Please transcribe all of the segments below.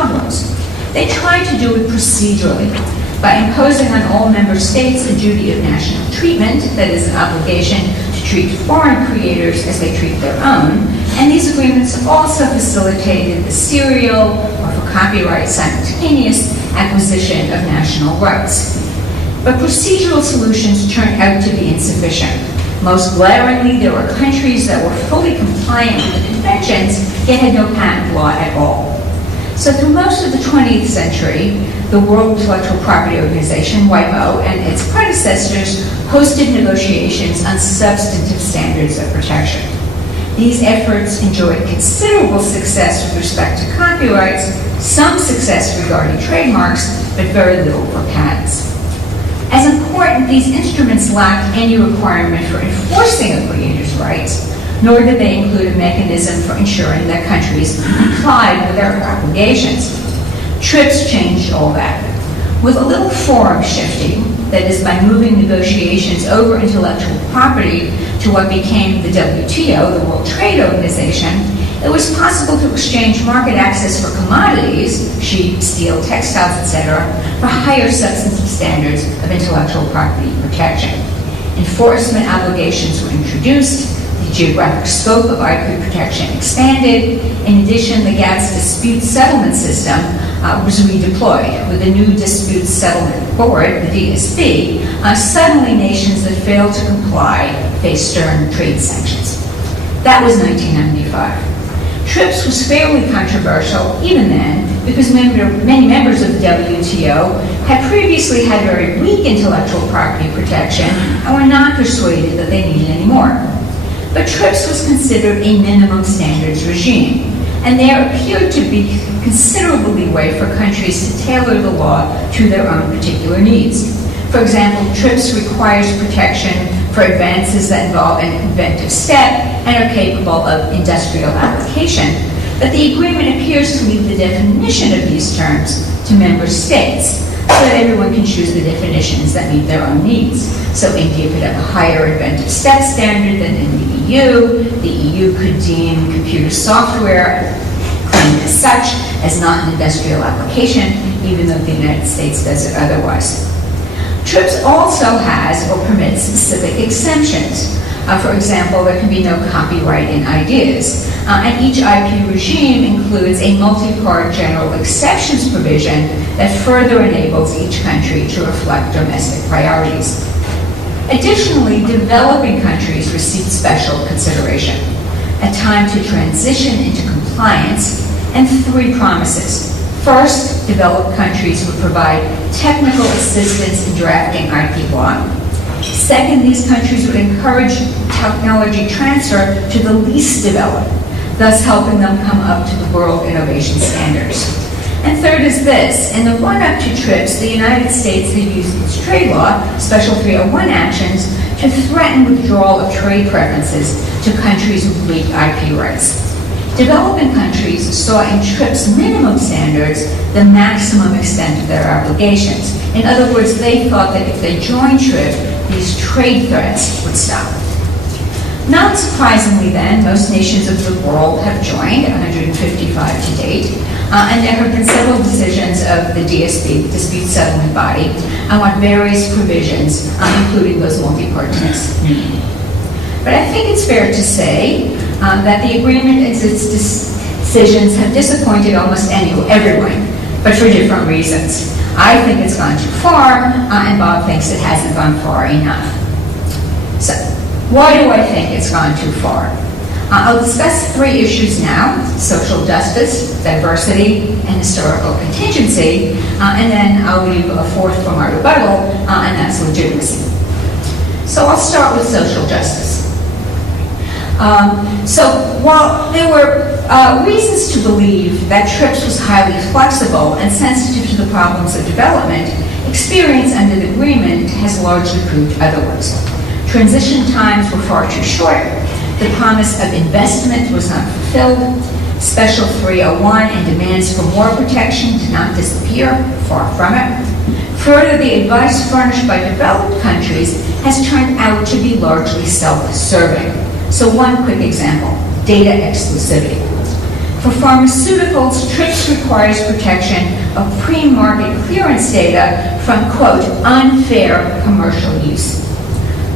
problems. They tried to do it procedurally by imposing on all member states a duty of national treatment, that is, an obligation to treat foreign creators as they treat their own, and these agreements also facilitated the serial, or for copyright, simultaneous acquisition of national rights. But procedural solutions turned out to be insufficient. Most glaringly, there were countries that were fully compliant with the conventions, yet had no patent law at all. So through most of the 20th century, the World Intellectual Property Organization, WIPO, and its predecessors hosted negotiations on substantive standards of protection. These efforts enjoyed considerable success with respect to copyrights, some success regarding trademarks, but very little for patents. As important, these instruments lacked any requirement for enforcing a creator's rights, nor did they include a mechanism for ensuring that countries complied with their obligations. TRIPS changed all that. With a little forum shifting, that is, by moving negotiations over intellectual property to what became the WTO, the World Trade Organization, it was possible to exchange market access for commodities, sheep, steel, textiles, etc., for higher substantive standards of intellectual property protection. Enforcement obligations were introduced, the geographic scope of IP protection expanded. In addition, the GATS dispute settlement system was redeployed. With the new Dispute Settlement Board, the DSB, suddenly nations that failed to comply faced stern trade sanctions. That was 1995. TRIPS was fairly controversial even then because many members of the WTO had previously had very weak intellectual property protection and were not persuaded that they needed any more. But TRIPS was considered a minimum standards regime, and there appeared to be considerable leeway for countries to tailor the law to their own particular needs. For example, TRIPS requires protection for advances that involve an inventive step and are capable of industrial application, but the agreement appears to leave the definition of these terms to member states, so that everyone can choose the definitions that meet their own needs. So India could have a higher inventive step standard than in the EU. The EU could deem computer software claimed as such as not an industrial application, even though the United States does it otherwise. TRIPS also has or permits specific exemptions. For example, there can be no copyright in ideas. And each IP regime includes a multi-part general exceptions provision that further enables each country to reflect domestic priorities. Additionally, developing countries receive special consideration, a time to transition into compliance, and 3 promises. First, developed countries would provide technical assistance in drafting IP law. Second, these countries would encourage technology transfer to the least developed, thus helping them come up to the world innovation standards. And third is this: in the run-up to TRIPS, the United States had used its trade law, Special 301 actions, to threaten withdrawal of trade preferences to countries with weak IP rights. Developing countries saw in TRIPS minimum standards the maximum extent of their obligations. In other words, they thought that if they joined TRIPS, these trade threats would stop. Not surprisingly then, most nations of the world have joined, 155 to date, and there have been several decisions of the DSB, the Dispute Settlement Body, on what various provisions, including those multi-part texts, mean. But I think it's fair to say that the agreement and its decisions have disappointed almost everyone, but for different reasons. I think it's gone too far, and Bob thinks it hasn't gone far enough. So, why do I think it's gone too far? I'll discuss 3 issues now: social justice, diversity, and historical contingency, and then I'll leave a 4th for my rebuttal, and that's legitimacy. So I'll start with social justice. So while there were reasons to believe that TRIPS was highly flexible and sensitive to the problems of development, experience under the agreement has largely proved otherwise. Transition times were far too short. The promise of investment was not fulfilled. Special 301 and demands for more protection did not disappear, far from it. Further, the advice furnished by developed countries has turned out to be largely self-serving. So one quick example: data exclusivity. For pharmaceuticals, TRIPS requires protection of pre-market clearance data from, quote, unfair commercial use.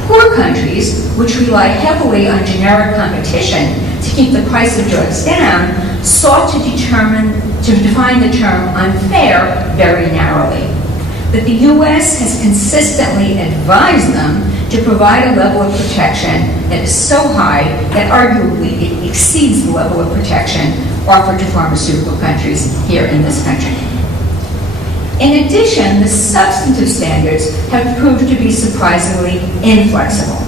Poor countries, which rely heavily on generic competition to keep the price of drugs down, sought to define the term unfair very narrowly. But the U.S. has consistently advised them to provide a level of protection that is so high that arguably it exceeds the level of protection offered to pharmaceutical countries here in this country. In addition, the substantive standards have proved to be surprisingly inflexible.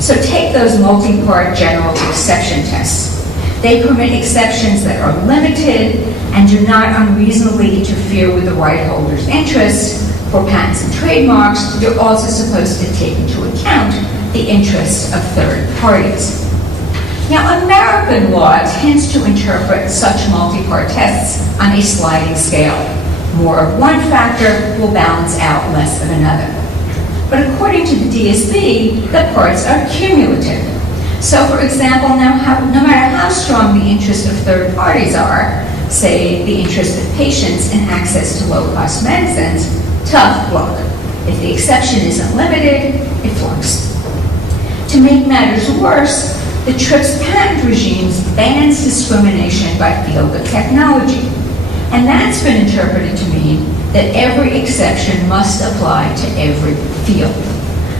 So take those multi-part general exception tests. They permit exceptions that are limited and do not unreasonably interfere with the right holder's interests. For patents and trademarks, they're also supposed to take into account the interests of third parties. Now, American law tends to interpret such multi-part tests on a sliding scale. More of one factor will balance out less of another. But according to the DSB, the parts are cumulative. So, for example, no matter how strong the interest of third parties are, say the interest of patients in access to low-cost medicines, tough luck. If the exception isn't limited, it flunks. To make matters worse, the TRIPS patent regimes bans discrimination by field of technology. And that's been interpreted to mean that every exception must apply to every field.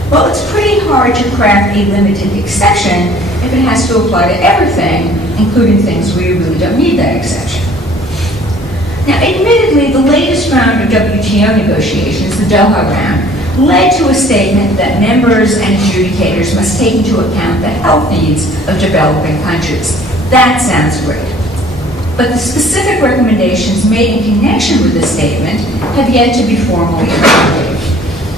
Well, it's pretty hard to craft a limited exception if it has to apply to everything, including things where you really don't need that exception. Now, admittedly, the latest round of WTO negotiations, the Doha round, led to a statement that members and adjudicators must take into account the health needs of developing countries. That sounds great. But the specific recommendations made in connection with this statement have yet to be formally adopted.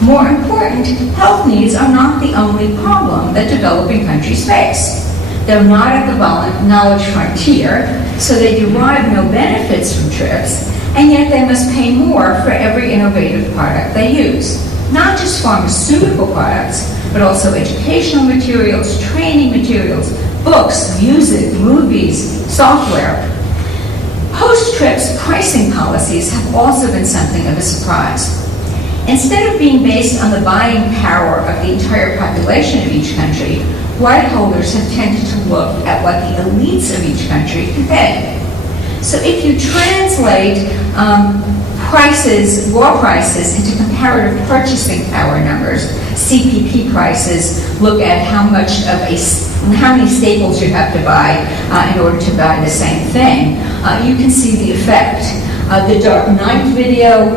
More important, health needs are not the only problem that developing countries face. They're not at the knowledge frontier, so they derive no benefits from TRIPS, and yet they must pay more for every innovative product they use. Not just pharmaceutical products, but also educational materials, training materials, books, music, movies, software. Post-TRIPS pricing policies have also been something of a surprise. Instead of being based on the buying power of the entire population of each country, right holders have tended to look at what the elites of each country can pay. So if you translate raw prices into comparative purchasing power numbers, CPP prices look at how many staples you have to buy in order to buy the same thing. You can see the effect. The Dark Knight video,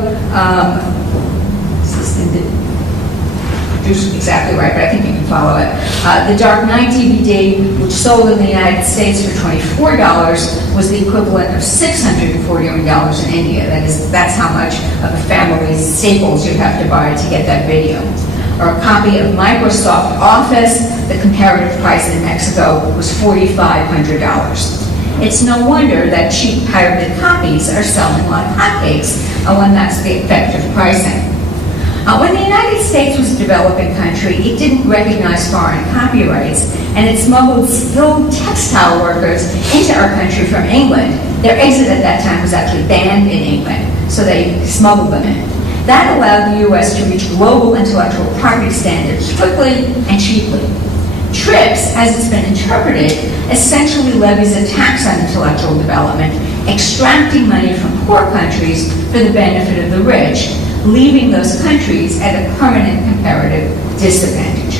exactly right, but I think you can follow it. The Dark Knight DVD, which sold in the United States for $24, was the equivalent of $641 in India. That's how much of a family's staples you have to buy to get that video. Or a copy of Microsoft Office, the comparative price in Mexico was $4,500. It's no wonder that cheap pirated copies are selling like hotcakes when that's the effect of pricing. When the United States was a developing country, it didn't recognize foreign copyrights, and it smuggled skilled textile workers into our country from England. Their exit at that time was actually banned in England, so they smuggled them in. That allowed the U.S. to reach global intellectual property standards quickly and cheaply. TRIPS, as it's been interpreted, essentially levies a tax on intellectual development, extracting money from poor countries for the benefit of the rich, leaving those countries at a permanent comparative disadvantage.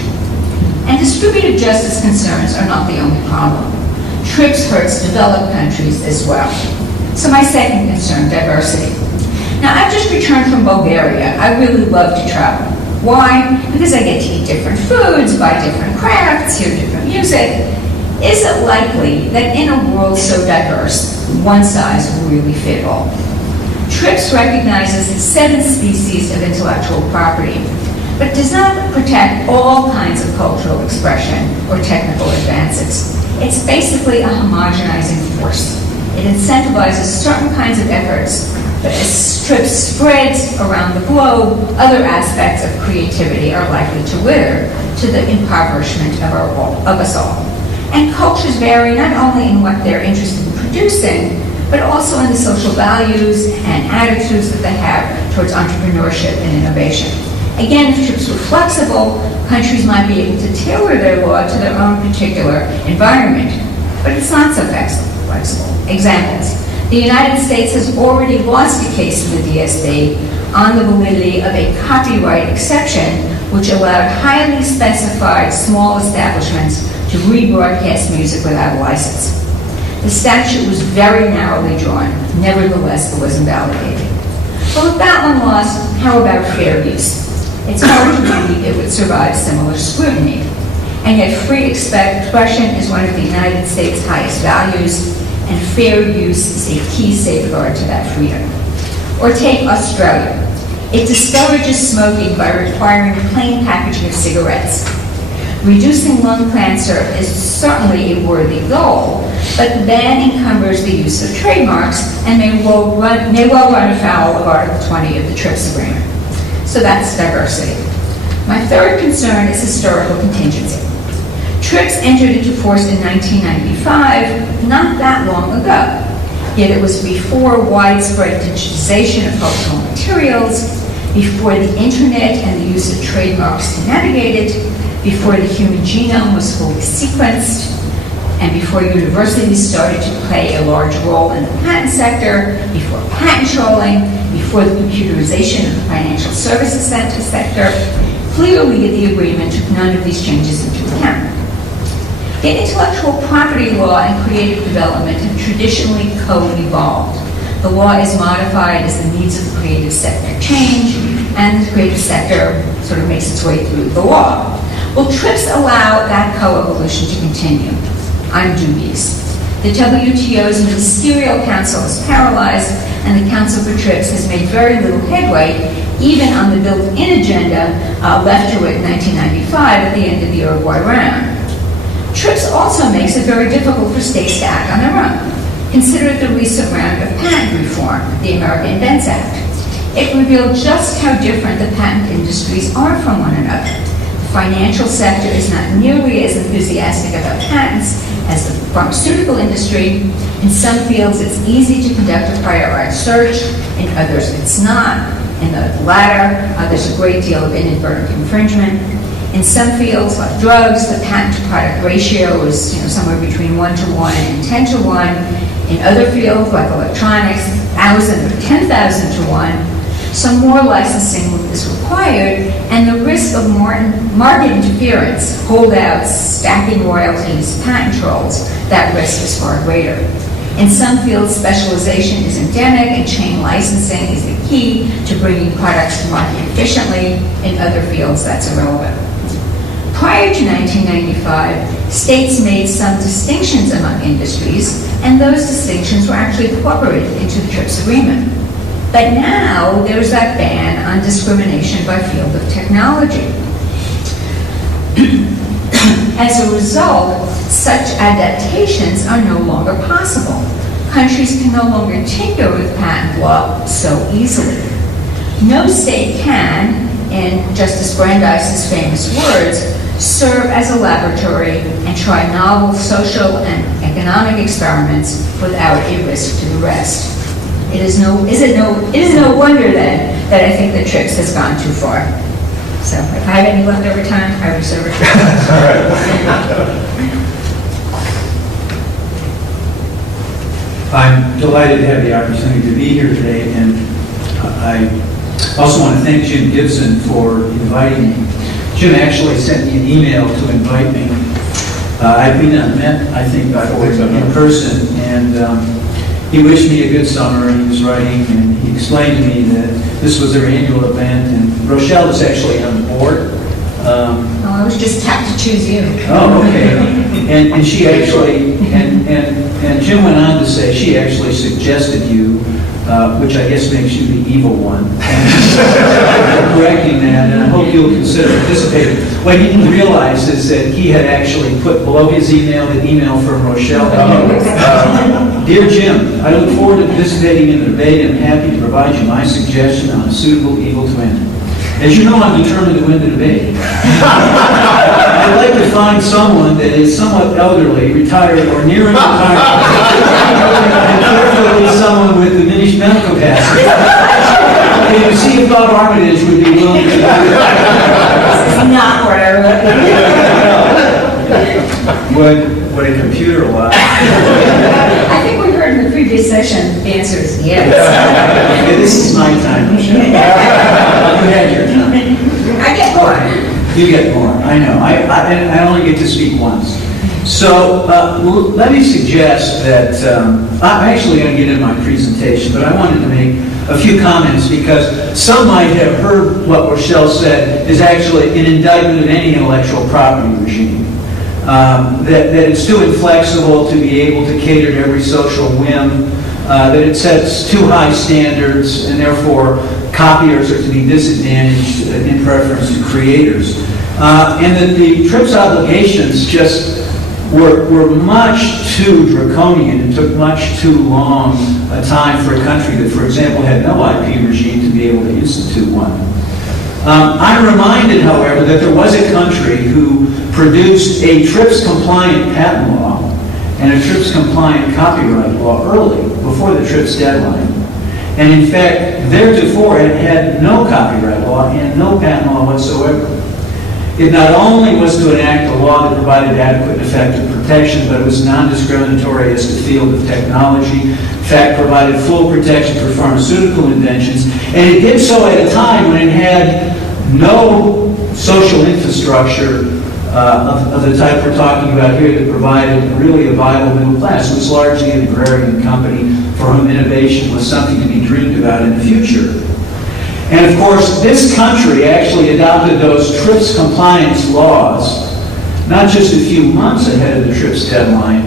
And distributive justice concerns are not the only problem. TRIPS hurts developed countries as well. So my second concern, diversity. Now, I've just returned from Bulgaria. I really love to travel. Why? Because I get to eat different foods, buy different crafts, hear different music. Is it likely that in a world so diverse, one size will really fit all? TRIPS recognizes 7 species of intellectual property, but does not protect all kinds of cultural expression or technical advances. It's basically a homogenizing force. It incentivizes certain kinds of efforts, but as TRIPS spreads around the globe, other aspects of creativity are likely to wither to the impoverishment of us all. And cultures vary not only in what they're interested in producing, but also in the social values and attitudes that they have towards entrepreneurship and innovation. Again, if TRIPS were flexible, countries might be able to tailor their law to their own particular environment, but it's not so flexible. Examples. The United States has already lost a case in the DSB on the validity of a copyright exception which allowed highly specified small establishments to rebroadcast music without a license. The statute was very narrowly drawn. Nevertheless, it was invalidated. Well, if that one lost, how about fair use? It's hard to believe it would survive similar scrutiny. And yet free expression is one of the United States' highest values, and fair use is a key safeguard to that freedom. Or take Australia. It discourages smoking by requiring plain packaging of cigarettes. Reducing lung cancer is certainly a worthy goal, but the ban encumbers the use of trademarks and may well run afoul of Article 20 of the TRIPS agreement. So that's diversity. My third concern is historical contingency. TRIPS entered into force in 1995, not that long ago. Yet it was before widespread digitization of cultural materials, before the internet and the use of trademarks to navigate it, before the human genome was fully sequenced, and before universities started to play a large role in the patent sector, before patent trolling, before the computerization of the financial services sector. Clearly, the agreement took none of these changes into account. Yet intellectual property law and creative development have traditionally co-evolved. The law is modified as the needs of the creative sector change, and the creative sector sort of makes its way through the law. Well, TRIPS allow that co-evolution to continue. I'm dubious. The WTO's ministerial council is paralyzed, and the Council for TRIPS has made very little headway, even on the built-in agenda left to it in 1995 at the end of the Uruguay round. TRIPS also makes it very difficult for states to act on their own. Consider the recent round of patent reform, the American Invents Act. It revealed just how different the patent industries are from one another. The financial sector is not nearly as enthusiastic about patents as the pharmaceutical industry. In some fields, it's easy to conduct a prior art search. In others, it's not. In the latter, there's a great deal of inadvertent infringement. In some fields, like drugs, the patent-to-product ratio is somewhere between 1:1 and 10:1. In other fields, like electronics, 1,000 or 10,000:1. So more licensing is required, and the risk of market interference, holdouts, stacking royalties, patent trolls, that risk is far greater. In some fields, specialization is endemic, and chain licensing is the key to bringing products to market efficiently. In other fields, that's irrelevant. Prior to 1995, states made some distinctions among industries, and those distinctions were actually incorporated into the TRIPS agreement. But now, there's that ban on discrimination by field of technology. As a result, such adaptations are no longer possible. Countries can no longer tinker with patent law so easily. No state can, in Justice Brandeis's famous words, serve as a laboratory and try novel social and economic experiments without a risk to the rest. It is no wonder then that I think that TRIPS has gone too far. So if I have any leftover time, I reserve it. All right. I'm delighted to have the opportunity to be here today, and I also want to thank Jim Gibson for inviting me. Jim actually sent me an email to invite me. We've not met, I think, in person, and he wished me a good summer. He was writing, and he explained to me that this was their annual event, and Rochelle is actually on the board. I was just tapped to choose you. Oh, okay. And she actually, and Jim went on to say she actually suggested you, which I guess makes you the evil one. And correcting that, and I hope you'll consider participating. What he didn't realize is that he had actually put below his email the email from Rochelle. Dear Jim, I look forward to participating in the debate and I'm happy to provide you my suggestion on a suitable evil twin. As you know, I'm determined to win the debate. I'd like to find someone that is somewhat elderly, retired, or nearing retirement, preferably someone with diminished mental capacity. Can you see if Bob Armitage would be willing to do that? This is not what I wrote. Would a computer allow? I think we heard in the previous session, the answer is yes. Okay, this is my time, Rochelle. You had your time. I get more. You get more, I know. I only get to speak once. So let me suggest that I'm actually going to get into my presentation, but I wanted to make a few comments because some might have heard what Rochelle said is actually an indictment of any intellectual property regime. That it's too inflexible to be able to cater to every social whim, that it sets too high standards, and therefore copiers are to be disadvantaged in preference to creators. And that the TRIPS obligations just were much too draconian and took much too long a time for a country that, for example, had no IP regime to be able to institute one. I'm reminded, however, that there was a country who produced a TRIPS-compliant patent law and a TRIPS-compliant copyright law early, before the TRIPS deadline. And in fact, theretofore it had no copyright law and no patent law whatsoever. It not only was to enact a law that provided adequate and effective protection, but it was non-discriminatory as to the field of technology. In fact, provided full protection for pharmaceutical inventions. And it did so at a time when it had no social infrastructure of the type we're talking about here that provided really a viable middle class. It was largely an agrarian company for whom innovation was something to be dreamed about in the future. And of course, this country actually adopted those TRIPS compliance laws not just a few months ahead of the TRIPS deadline.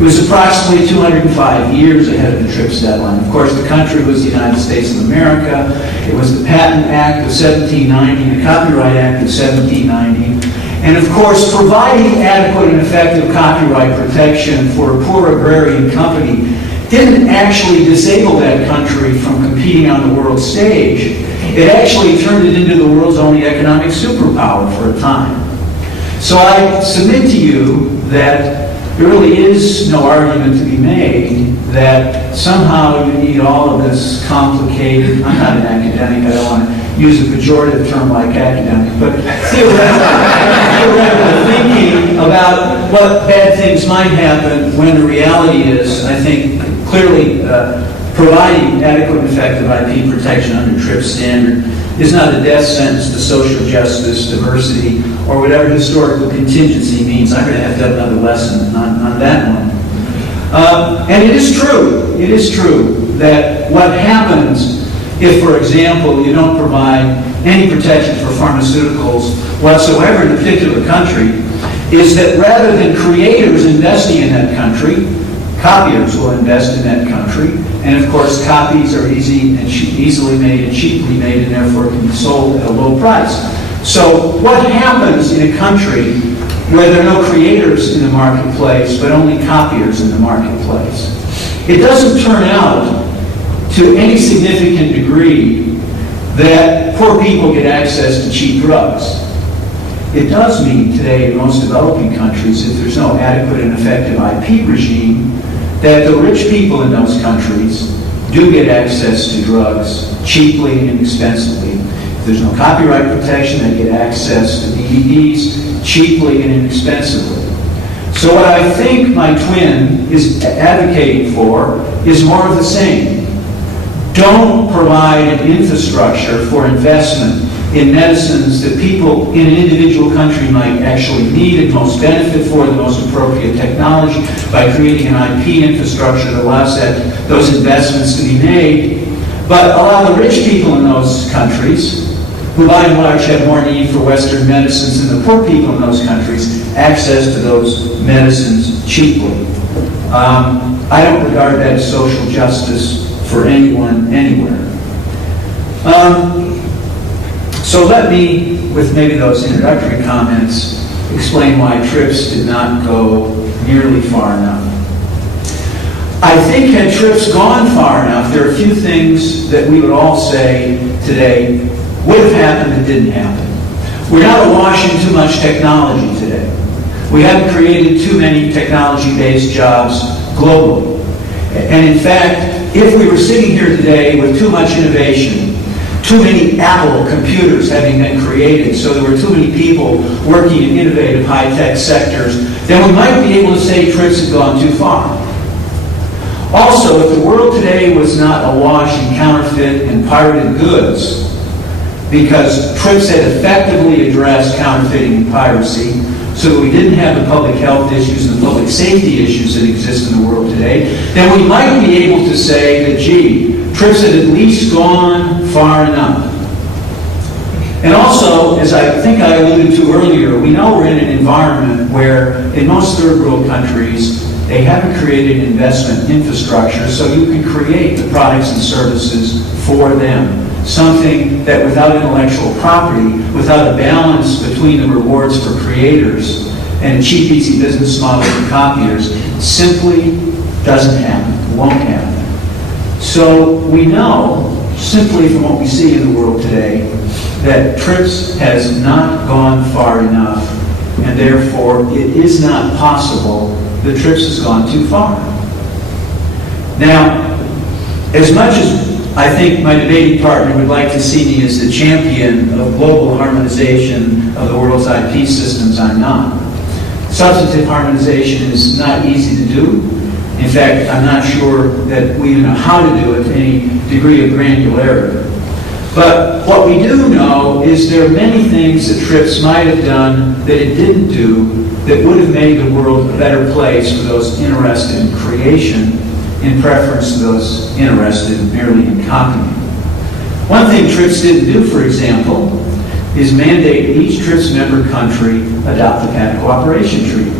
It was approximately 205 years ahead of the TRIPS deadline. Of course, the country was the United States of America. It was the Patent Act of 1790, the Copyright Act of 1790. And of course, providing adequate and effective copyright protection for a poor agrarian company didn't actually disable that country from competing on the world stage. It actually turned it into the world's only economic superpower for a time. So I submit to you that there really is no argument to be made that somehow you need all of this complicated, I'm not an academic, I don't want to use a pejorative term like academic, but theoretical thinking about what bad things might happen when the reality is, I think, clearly providing adequate and effective IP protection under TRIPS standard is not a death sentence to social justice, diversity, or whatever historical contingency means. I'm going to have another lesson on that one. And it is true that what happens if, for example, you don't provide any protection for pharmaceuticals whatsoever in a particular country, is that rather than creators investing in that country, copiers will invest in that country. And of course, copies are easily made and cheaply made, and therefore can be sold at a low price. So what happens in a country where there are no creators in the marketplace, but only copiers in the marketplace? It doesn't turn out to any significant degree that poor people get access to cheap drugs. It does mean today in most developing countries, if there's no adequate and effective IP regime, that the rich people in those countries do get access to drugs cheaply and inexpensively. If there's no copyright protection, they get access to DVDs cheaply and inexpensively. So what I think my twin is advocating for is more of the same. Don't provide an infrastructure for investment in medicines that people in an individual country might actually need and most benefit for, the most appropriate technology, by creating an IP infrastructure that allows those investments to be made, but allow the rich people in those countries, who by and large have more need for Western medicines than the poor people in those countries, access to those medicines cheaply. I don't regard that as social justice for anyone, anywhere. So let me, with maybe those introductory comments, explain why TRIPS did not go nearly far enough. I think had TRIPS gone far enough, there are a few things that we would all say today would have happened that didn't happen. We're not awash in too much technology today. We haven't created too many technology-based jobs globally. And in fact, if we were sitting here today with too much innovation, too many Apple computers having been created, so there were too many people working in innovative high-tech sectors, then we might be able to say TRIPS had gone too far. Also, if the world today was not awash in counterfeit and pirated goods, because TRIPS had effectively addressed counterfeiting and piracy, so that we didn't have the public health issues and the public safety issues that exist in the world today, then we might be able to say that, gee, TRIPS had at least gone far enough. And also, as I think I alluded to earlier, we know we're in an environment where, in most third world countries, they haven't created investment infrastructure, so you can create the products and services for them. Something that without intellectual property, without a balance between the rewards for creators and a cheap, easy business model for copiers, simply doesn't happen, won't happen. So we know, simply from what we see in the world today, that TRIPS has not gone far enough, and therefore it is not possible that TRIPS has gone too far. Now, as much as I think my debating partner would like to see me as the champion of global harmonization of the world's IP systems, I'm not. Substantive harmonization is not easy to do. In fact, I'm not sure that we even know how to do it to any degree of granularity. But what we do know is there are many things that TRIPS might have done that it didn't do that would have made the world a better place for those interested in creation in preference to those interested merely in copying. One thing TRIPS didn't do, for example, is mandate each TRIPS member country adopt the Patent Cooperation Treaty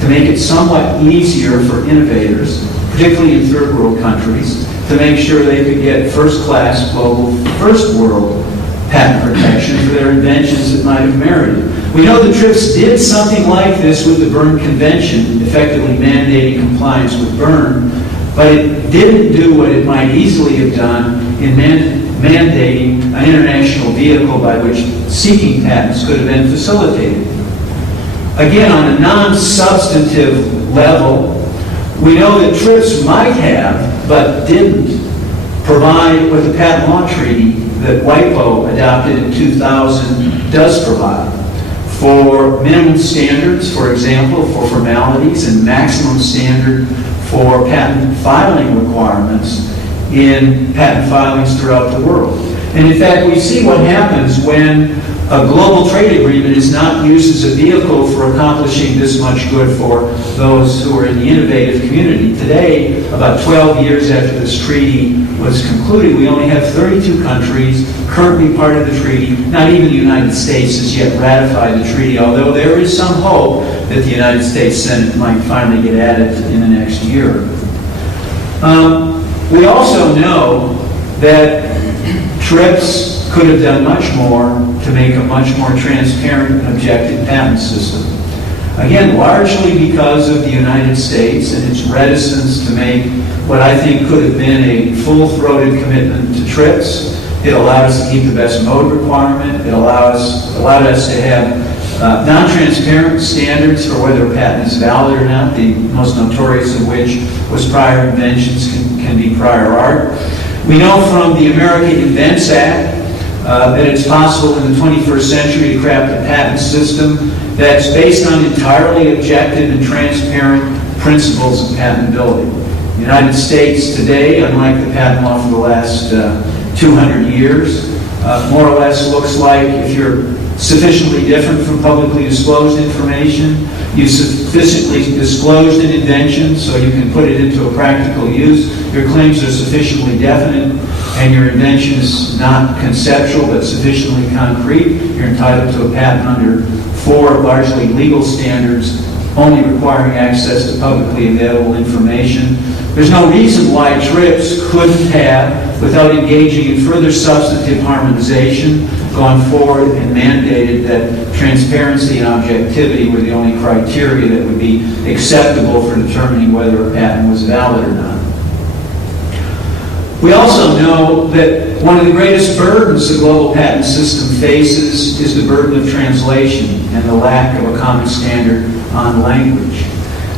to make it somewhat easier for innovators, particularly in third world countries, to make sure they could get first-class global, first-world patent protection for their inventions that might have merited. We know that TRIPS did something like this with the Berne Convention, effectively mandating compliance with Berne, but it didn't do what it might easily have done in mandating an international vehicle by which seeking patents could have been facilitated. Again, on a non-substantive level, we know that TRIPS might have, but didn't, provide what the Patent Law Treaty that WIPO adopted in 2000 does provide. For minimum standards, for example, for formalities, and maximum standard for patent filing requirements in patent filings throughout the world. And in fact, we see what happens when a global trade agreement is not used as a vehicle for accomplishing this much good for those who are in the innovative community. Today, about 12 years after this treaty was concluded, we only have 32 countries currently part of the treaty. Not even the United States has yet ratified the treaty, although there is some hope that the United States Senate might finally get at it in the next year. We also know that TRIPS could have done much more to make a much more transparent and objective patent system. Again, largely because of the United States and its reticence to make what I think could have been a full-throated commitment to TRIPS. It allowed us to keep the best mode requirement. It allowed us to have non-transparent standards for whether a patent is valid or not, the most notorious of which was prior inventions can be prior art. We know from the America Invents Act that it's possible in the 21st century to craft a patent system that's based on entirely objective and transparent principles of patentability. The United States today, unlike the patent law for the last 200 years, more or less looks like if you're sufficiently different from publicly disclosed information, you've sufficiently disclosed an invention so you can put it into a practical use, your claims are sufficiently definite, and your invention is not conceptual but sufficiently concrete, you're entitled to a patent under 4 largely legal standards, only requiring access to publicly available information. There's no reason why TRIPS couldn't have, without engaging in further substantive harmonization, gone forward and mandated that transparency and objectivity were the only criteria that would be acceptable for determining whether a patent was valid or not. We also know that one of the greatest burdens the global patent system faces is the burden of translation and the lack of a common standard on language.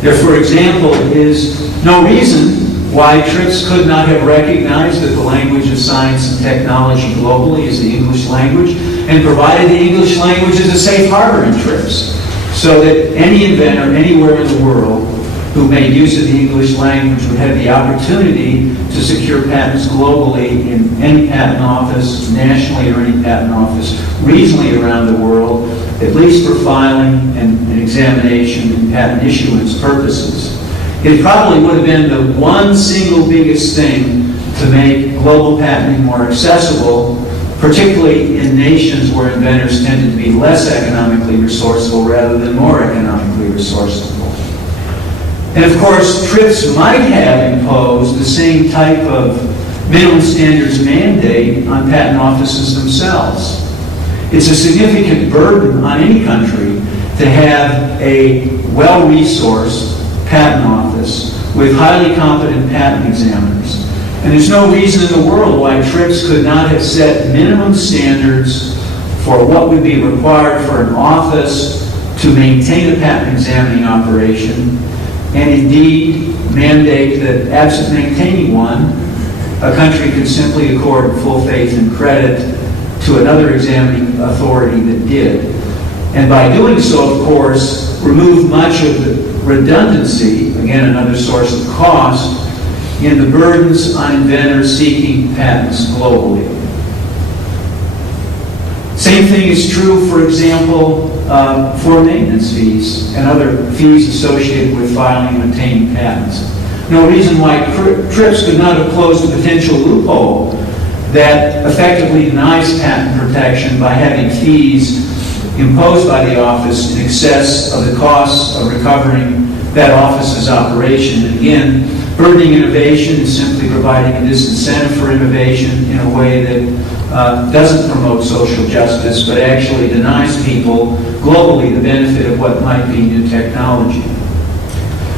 There, for example, is no reason why TRIPS could not have recognized that the language of science and technology globally is the English language, and provided the English language as a safe harbor in TRIPS, so that any inventor anywhere in the world who made use of the English language would have the opportunity to secure patents globally in any patent office, nationally or any patent office, regionally around the world, at least for filing and examination and patent issuance purposes. It probably would have been the one single biggest thing to make global patenting more accessible, particularly in nations where inventors tended to be less economically resourceful rather than more economically resourceful. And of course, TRIPS might have imposed the same type of minimum standards mandate on patent offices themselves. It's a significant burden on any country to have a well-resourced patent office with highly competent patent examiners. And there's no reason in the world why TRIPS could not have set minimum standards for what would be required for an office to maintain a patent examining operation, and indeed mandate that absent maintaining one, a country could simply accord full faith and credit to another examining authority that did. And by doing so, of course, remove much of the redundancy, again another source of cost, in the burdens on inventors seeking patents globally. Same thing is true, for example, for maintenance fees and other fees associated with filing and obtaining patents. No reason why TRIPS could not have closed a potential loophole that effectively denies patent protection by having fees imposed by the office in excess of the costs of recovering that office's operation. And again, burdening innovation is simply providing a disincentive for innovation in a way that doesn't promote social justice, but actually denies people globally the benefit of what might be new technology.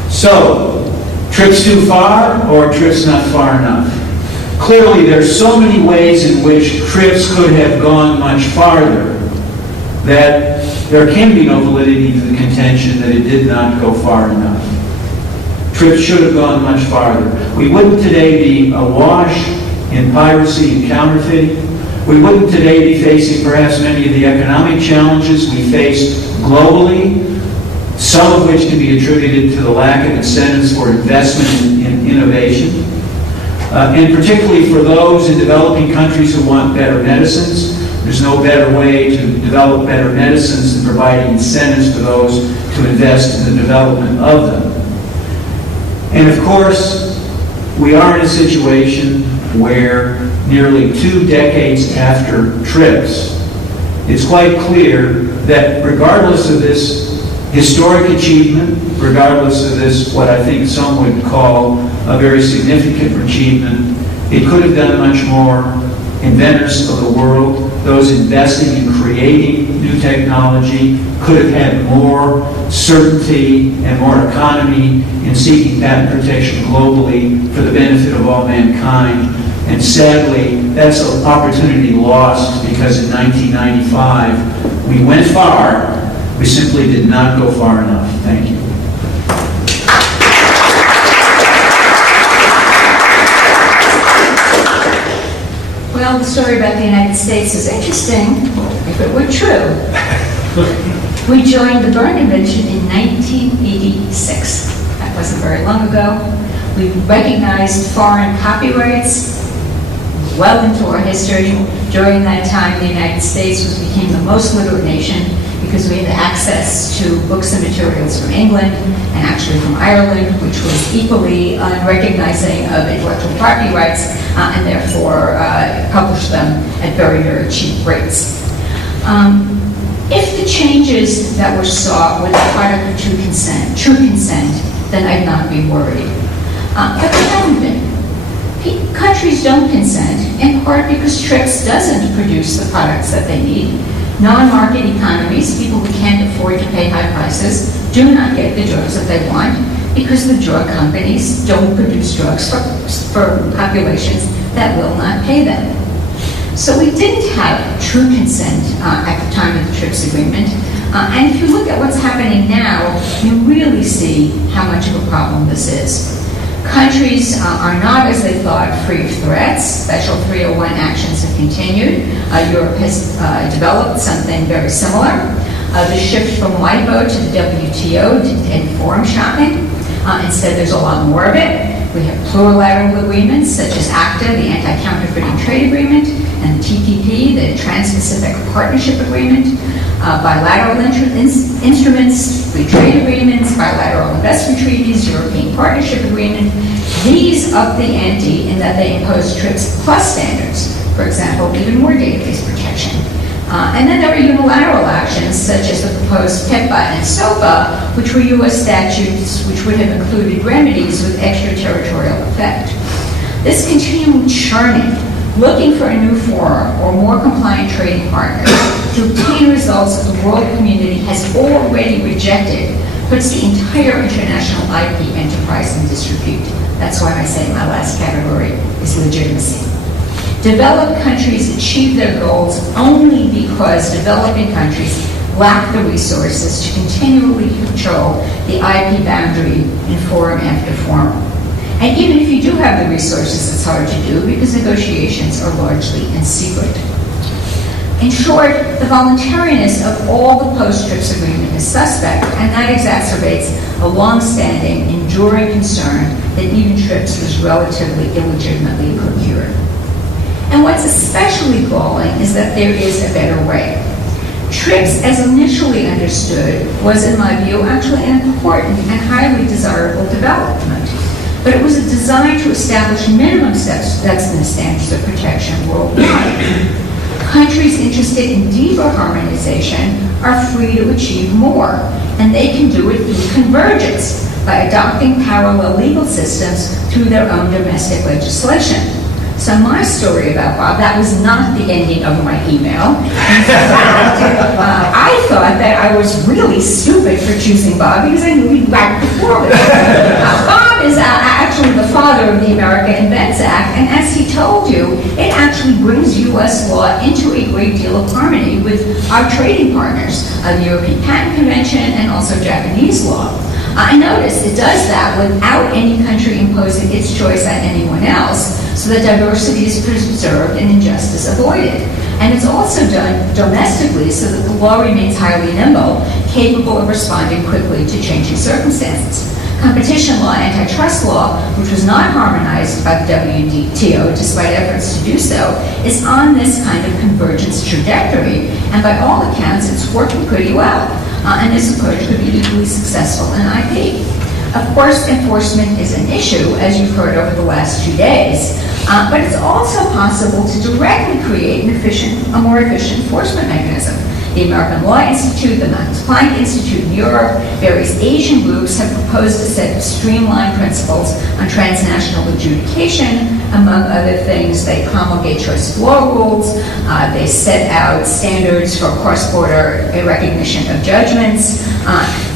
So, TRIPS too far or TRIPS not far enough? Clearly, there's so many ways in which TRIPS could have gone much farther that there can be no validity to the contention that it did not go far enough. TRIPS should have gone much farther. We wouldn't today be awash in piracy and counterfeiting. We wouldn't today be facing perhaps many of the economic challenges we face globally, some of which can be attributed to the lack of incentives for investment in innovation. And particularly for those in developing countries who want better medicines, there's no better way to develop better medicines than providing incentives for those to invest in the development of them. And of course, we are in a situation where nearly 2 decades after TRIPS, it's quite clear that regardless of this historic achievement, regardless of this, what I think some would call a very significant achievement, it could have done much more. Inventors of the world, those investing in creating new technology, could have had more certainty and more economy in seeking patent protection globally for the benefit of all mankind. And sadly, that's an opportunity lost because in 1995, we went far, we simply did not go far enough. Thank you. Well, the story about the United States is interesting, if it were true. We joined the Berne Convention in 1986. That wasn't very long ago. We recognized foreign copyrights well into our history. During that time, the United States became the most literate nation because we had access to books and materials from England and actually from Ireland, which was equally unrecognizing of intellectual property rights and therefore published them at very, very cheap rates. If the changes that were sought were the product of true consent, then I'd not be worried. But they haven't been. Countries don't consent, in part because TRIPS doesn't produce the products that they need. Non-market economies, people who can't afford to pay high prices, do not get the drugs that they want because the drug companies don't produce drugs for populations that will not pay them. So we didn't have true consent at the time of the TRIPS agreement. And if you look at what's happening now, you really see how much of a problem this is. Countries are not, as they thought, free of threats. Special 301 actions have continued. Europe has developed something very similar. The shift from WIPO to the WTO didn't end forum shopping. Instead, there's a lot more of it. We have plurilateral agreements such as ACTA, the Anti-Counterfeiting Trade Agreement, and the TPP, the Trans-Pacific Partnership Agreement, bilateral instruments, free trade agreements, bilateral investment treaties, European Partnership Agreement. These up the ante in that they impose TRIPS plus standards, for example, even more database protection. And then there were unilateral actions, such as the proposed PEPA and SOPA, which were U.S. statutes which would have included remedies with extraterritorial effect. This continual churning, looking for a new forum or more compliant trading partners to obtain results that the world community has already rejected, puts the entire international IP enterprise in disrepute. That's why I say my last category is legitimacy. Developed countries achieve their goals only because developing countries lack the resources to continually control the IP boundary in forum after forum. And even if you do have the resources, it's hard to do because negotiations are largely in secret. In short, the voluntariness of all the post-TRIPS agreement is suspect, and that exacerbates a long-standing, enduring concern that even TRIPS was relatively illegitimately procured. And what's especially galling is that there is a better way. TRIPS, as initially understood, was, in my view, actually an important and highly desirable development. But it was designed to establish minimum steps and standards of protection worldwide. Countries interested in deeper harmonization are free to achieve more, and they can do it through convergence by adopting parallel legal systems through their own domestic legislation. So my story about Bob, that was not the ending of my email. In fact, I thought that I was really stupid for choosing Bob because I knew he'd whack the floor with it. Bob is actually the father of the America Invents Act, and as he told you, it actually brings U.S. law into a great deal of harmony with our trading partners, the European Patent Convention and also Japanese law. I noticed it does that without any country imposing its choice on anyone else, so that diversity is preserved and injustice avoided. And it's also done domestically so that the law remains highly nimble, capable of responding quickly to changing circumstances. Competition law, antitrust law, which was not harmonized by the WTO despite efforts to do so, is on this kind of convergence trajectory, and by all accounts, it's working pretty well. And this approach could be equally successful in IP. Of course, enforcement is an issue, as you've heard over the last 2 days, but it's also possible to directly create a more efficient enforcement mechanism. The American Law Institute, the Max Planck Institute in Europe, various Asian groups have proposed a set of streamlined principles on transnational adjudication. Among other things, they promulgate choice of law rules, they set out standards for cross-border recognition of judgments.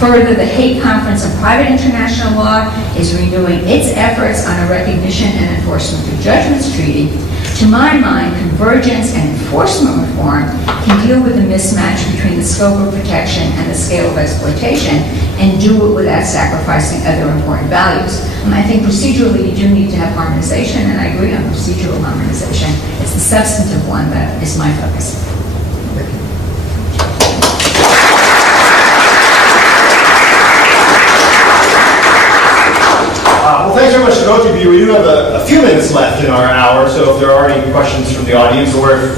Further, the Hague Conference on Private International Law is renewing its efforts on a recognition and enforcement of judgments treaty. To my mind, convergence and enforcement reform can deal with the mismatch between the scope of protection and the scale of exploitation and do it without sacrificing other important values. I think procedurally you do need to have harmonization, and I agree on procedural harmonization. It's the substantive one that is my focus. Well, thanks very much to both of you. We do have a few minutes left in our hour, so if there are any questions from the audience, or if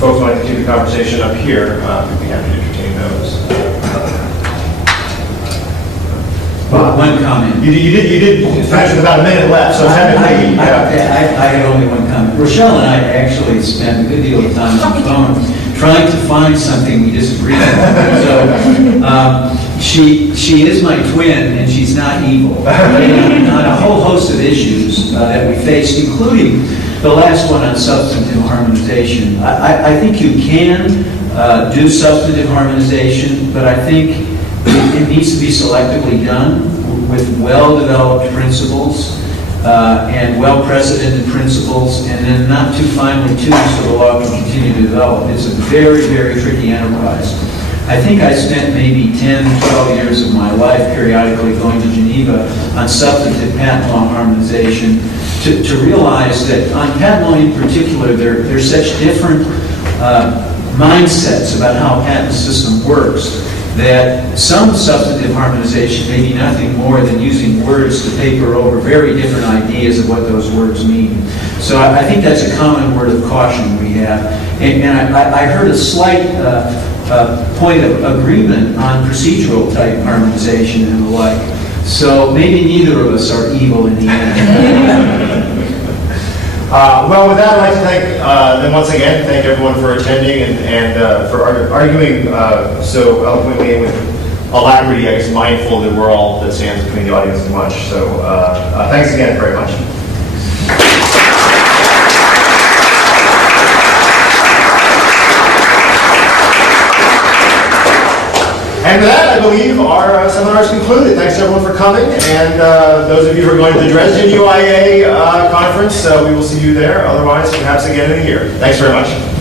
folks want to continue the conversation up here, we'd be happy to entertain those. One comment. You did finish with about a minute left, so technically, I had only one comment. Rochelle and I actually spent a good deal of time on the phone trying to find something we disagreed on. So she is my twin, and she's not evil. On a whole host of issues that we faced, including the last one on substantive harmonization. I think you can do substantive harmonization, but I think it needs to be selectively done with well-developed principles and well-precedented principles, and then not too finely tuned so the law can continue to develop. It's a very, very tricky enterprise. I think I spent maybe 10, 12 years of my life periodically going to Geneva on substantive patent law harmonization to realize that on patent law in particular, there's such different mindsets about how a patent system works that some substantive harmonization may be nothing more than using words to paper over very different ideas of what those words mean. So I think that's a common word of caution we have. And I heard a slight point of agreement on procedural type harmonization and the like. So maybe neither of us are evil in the end. Well, with that, I'd like to thank them once again, thank everyone for attending and for arguing so eloquently and with alacrity, I guess, mindful that we're all that stands between the audience and much. So thanks again very much. And with that, I believe our seminar is concluded. Thanks everyone for coming, and those of you who are going to the Dresden UIA conference, we will see you there. Otherwise, perhaps again in a year. Thanks very much.